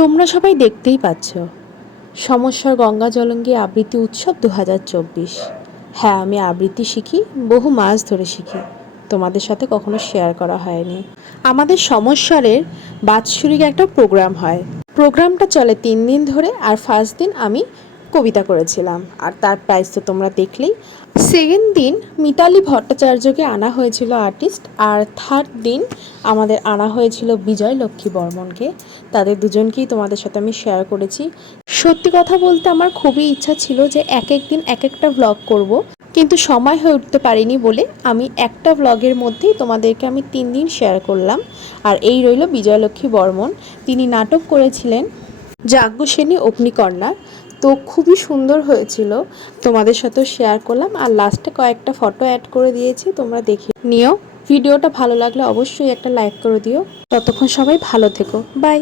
তোমরা সবাই দেখতেই পাচ্ছ সমস্যার গঙ্গা জলঙ্গি আবৃত্তি উৎসব 2024। হ্যাঁ, আমি আবৃত্তি শিখি, বহু মাস ধরে শিখি, তোমাদের সাথে কখনো শেয়ার করা হয়নি। আমাদের সমস্যারের বাৎসরিক একটা প্রোগ্রাম হয়। প্রোগ্রামটা চলে 3 দিন ধরে, আর ফার্স্ট দিন আমি কবিতা করেছিলাম, আর তার প্রাইজ তো তোমরা দেখলেই। সেকেন্ড দিন মিতালি ভট্টাচার্যকে আনা হয়েছিল আর্টিস্ট, আর থার্ড দিন আমাদের আনা হয়েছিল বিজয় লক্ষ্মী বর্মনকে। তাদের দুজনকেই তোমাদের সাথে আমি শেয়ার করেছি। সত্যি কথা বলতে আমার খুবই ইচ্ছা ছিল যে এক এক দিন এক একটা ভ্লগ করব, কিন্তু সময় হয়ে উঠতে পারিনি বলে আমি একটা ভ্লগের মধ্যেই তোমাদেরকে আমি 3 দিন শেয়ার করলাম। আর এই রইল বিজয়লক্ষ্মী বর্মন, তিনি নাটক করেছিলেন যাজ্ঞসেনী অগ্নিকন্যা। তো খুবই সুন্দর হয়েছিল, তোমাদের সাথেও শেয়ার করলাম, আর লাস্টে কয়েকটা ফটো অ্যাড করে দিয়েছি, তোমরা দেখে নিও। ভিডিওটা ভালো লাগলে অবশ্যই একটা লাইক করে দিও। ততক্ষণ সবাই ভালো থেকো, বাই।